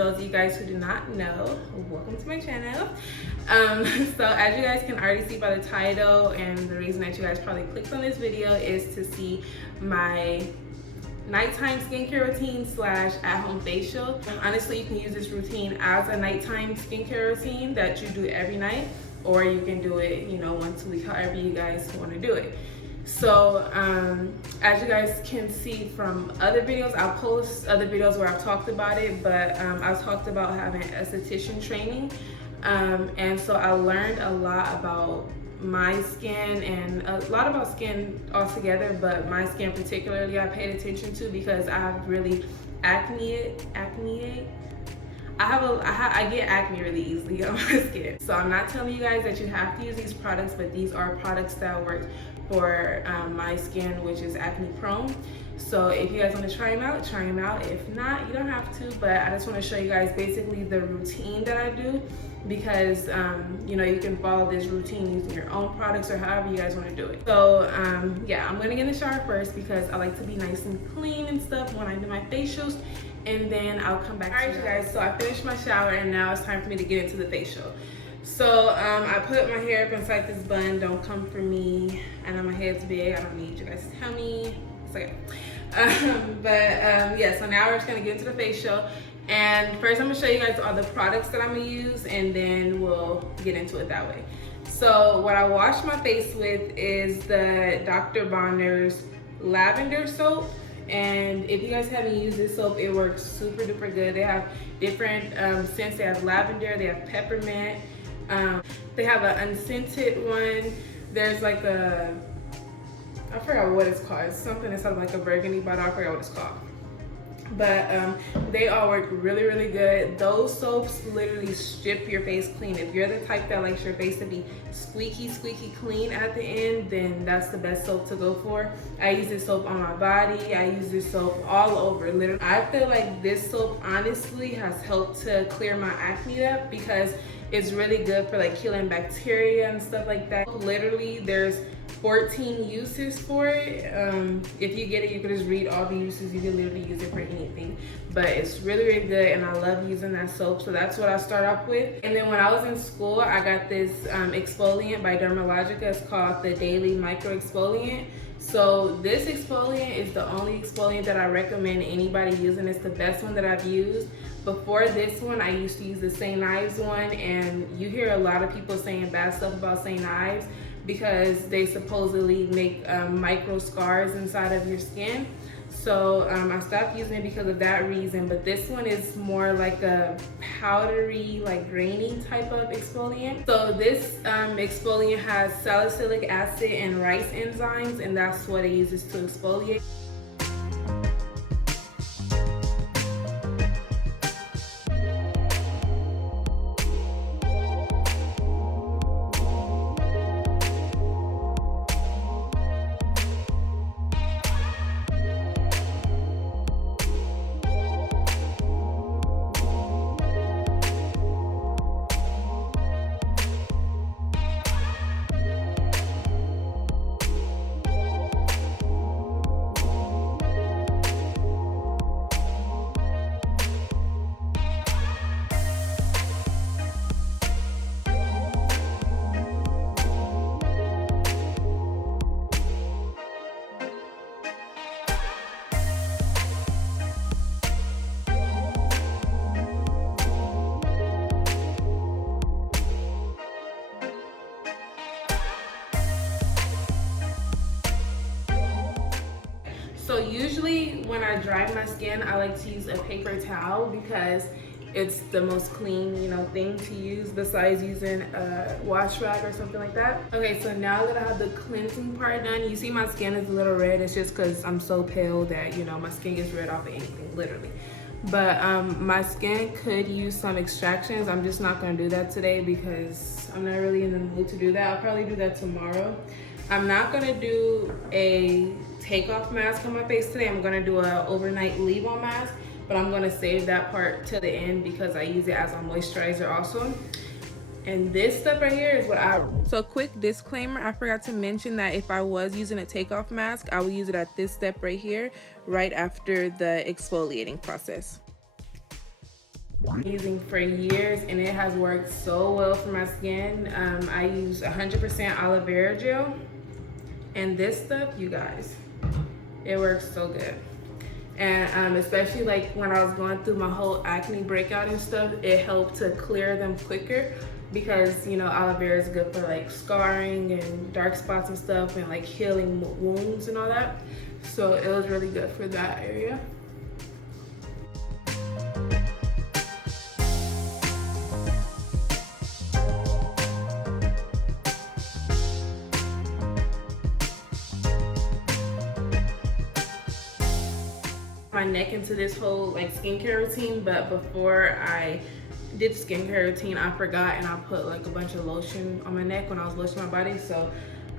those of you guys who do not know, welcome to my channel. So as you guys can already see by the title, and the reason that you guys probably clicked on this video is to see my nighttime skincare routine slash at-home facial. Honestly, you can use this routine as a nighttime skincare routine that you do every night, or you can do it, you know, once a week, however you guys want to do it. So as you guys can see from other videos, I'll post other videos where I've talked about it, but I've talked about having esthetician training, and so I learned a lot about my skin and a lot about skin altogether, but my skin particularly I paid attention to because I have really I get acne really easily on my skin. So I'm not telling you guys that you have to use these products, but these are products that work for my skin, which is acne prone. So if you guys want to try them out, try them out. If not, you don't have to, but I just want to show you guys basically the routine that I do, because you know, you can follow this routine using your own products or however you guys want to do it. So yeah, I'm gonna get in the shower first because I like to be nice and clean and stuff when I do my facials, and then I'll come back. All right, you guys, so I finished my shower and now it's time for me to get into the facial. So I put my hair up inside this bun. Don't come for me. I know my head's big. I don't need you guys to tell me. It's okay. Yeah, so now we're just gonna get into the facial. And first I'm gonna show you guys all the products that I'm gonna use, and then we'll get into it that way. So what I wash my face with is the Dr. Bronner's lavender soap. And if you guys haven't used this soap, it works super duper good. They have different scents. They have lavender, they have peppermint, they have an unscented one. There's like a, I forgot what it's called. It's something that's like a burgundy bottle. I forgot what it's called. But they all work really, really good. Those soaps literally strip your face clean. If you're the type that likes your face to be squeaky clean at the end, then that's the best soap to go for. I use this soap on my body. I use this soap all over, literally. I feel like this soap honestly has helped to clear my acne up, because it's really good for like killing bacteria and stuff like that. Literally, there's 14 uses for it. If you get it, you can just read all the uses. You can literally use it for anything, but it's really, really good, and I love using that soap. So that's what I start off with. And then when I was in school, I got this exfoliant by Dermalogica. It's called the Daily Micro Exfoliant. So this exfoliant is the only exfoliant that I recommend anybody using. It's the best one that I've used. Before this one, I used to use the St. Ives one, and you hear a lot of people saying bad stuff about St. Ives because they supposedly make micro scars inside of your skin. So I stopped using it because of that reason, but this one is more like a powdery, like grainy type of exfoliant. So this exfoliant has salicylic acid and rice enzymes, and that's what it uses to exfoliate. So usually when I dry my skin, I like to use a paper towel because it's the most clean, you know, thing to use besides using a wash rag or something like that. Okay, so now that I have the cleansing part done, you see my skin is a little red. It's just because I'm so pale that, you know, my skin gets red off of anything, literally. But my skin could use some extractions. I'm just not gonna do that today because I'm not really in the mood to do that. I'll probably do that tomorrow. I'm not gonna do a takeoff mask on my face today. I'm gonna do a overnight leave on mask, but I'm gonna save that part to the end because I use it as a moisturizer also. And this stuff right here is what So quick disclaimer, I forgot to mention that if I was using a takeoff mask, I would use it at this step right here, right after the exfoliating process. I'm using for years, and it has worked so well for my skin. I use 100% aloe vera gel, and this stuff, you guys, it works so good. And especially like when I was going through my whole acne breakout and stuff, it helped to clear them quicker, because you know aloe vera is good for like scarring and dark spots and stuff, and like healing wounds and all that. So it was really good for that area. My neck into this whole like skincare routine, but before I did skincare routine, I forgot and I put like a bunch of lotion on my neck when I was lotioning my body, so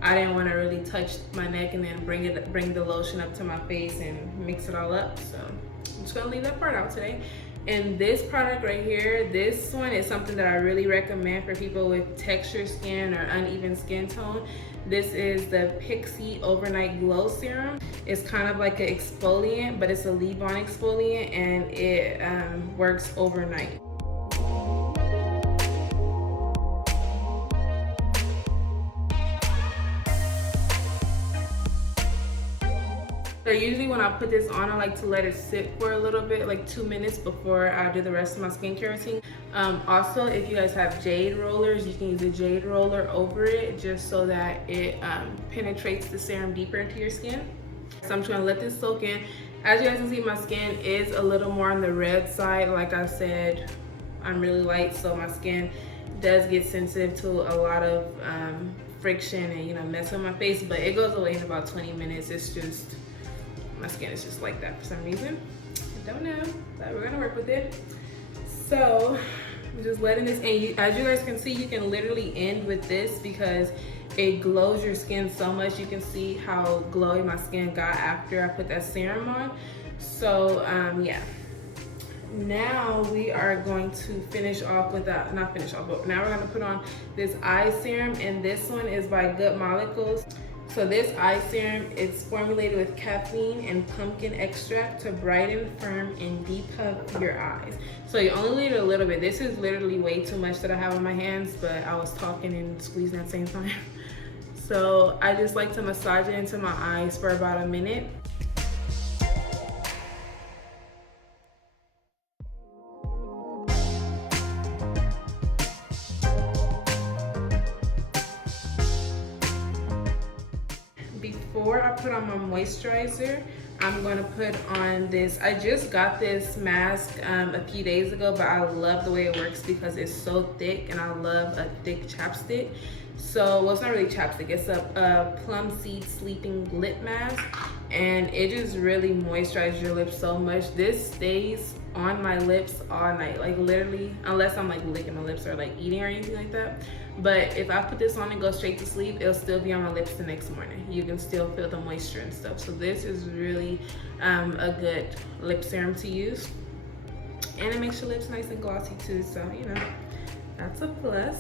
I didn't want to really touch my neck and then bring the lotion up to my face and mix it all up. So I'm just gonna leave that part out today. And this product right here, this one is something that I really recommend for people with texture skin or uneven skin tone. This is the Pixie Overnight Glow Serum. It's kind of like an exfoliant, but it's a leave-on exfoliant, and it works overnight. So usually when I put this on, I like to let it sit for a little bit, like 2 minutes before I do the rest of my skincare routine. Also, if you guys have jade rollers, you can use a jade roller over it just so that it penetrates the serum deeper into your skin. So I'm just gonna let this soak in. As you guys can see, my skin is a little more on the red side. Like I said, I'm really light, so my skin does get sensitive to a lot of friction and, you know, mess with my face, but it goes away in about 20 minutes. It's just, my skin is just like that for some reason. I don't know, but we're gonna work with it. So I'm just letting this in. As you guys can see, you can literally end with this because it glows your skin so much. You can see how glowy my skin got after I put that serum on. So yeah. Now we are going to finish off with that, not finish off, but now we're gonna put on this eye serum, and this one is by Good Molecules. So this eye serum, it's formulated with caffeine and pumpkin extract to brighten, firm, and depuff your eyes. So you only need a little bit. This is literally way too much that I have on my hands, but I was talking and squeezing at the same time. So I just like to massage it into my eyes for about a minute. Before I put on my moisturizer, I'm gonna put on this. I just got this mask a few days ago, but I love the way it works because it's so thick, and I love a thick chapstick. So, well, it's not really chapstick, it's a Plum Seed Sleeping Lip Mask, and it just really moisturizes your lips so much. This stays on my lips all night, like literally, unless I'm like licking my lips or like eating or anything like that. But if I put this on and go straight to sleep, it'll still be on my lips the next morning. You can still feel the moisture and stuff. So this is really a good lip serum to use, and it makes your lips nice and glossy too, so you know, that's a plus.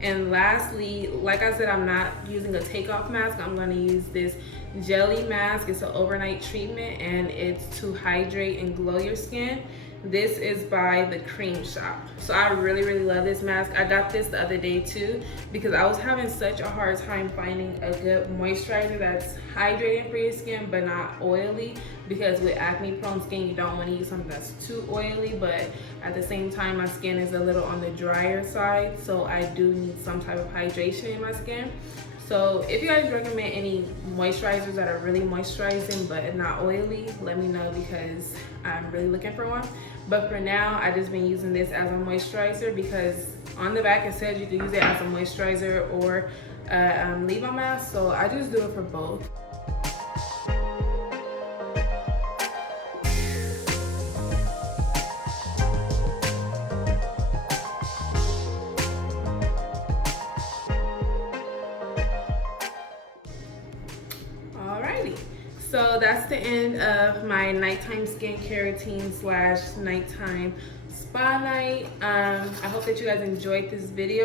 And lastly, like I said, I'm not using a takeoff mask. I'm gonna use this Gelee mask. It's an overnight treatment, and it's to hydrate and glow your skin. This is by the Creme shop. So I really love this mask. I got this the other day too because I was having such a hard time finding a good moisturizer that's hydrating for your skin but not oily, because with acne prone skin you don't want to use something that's too oily, but at the same time my skin is a little on the drier side, so I do need some type of hydration in my skin. So if you guys recommend any moisturizers that are really moisturizing but not oily, let me know because I'm really looking for one. But for now, I just been using this as a moisturizer because on the back it says you can use it as a moisturizer or leave-on mask, so I just do it for both. So that's the end of my nighttime skincare routine / nighttime spa night. I hope that you guys enjoyed this video.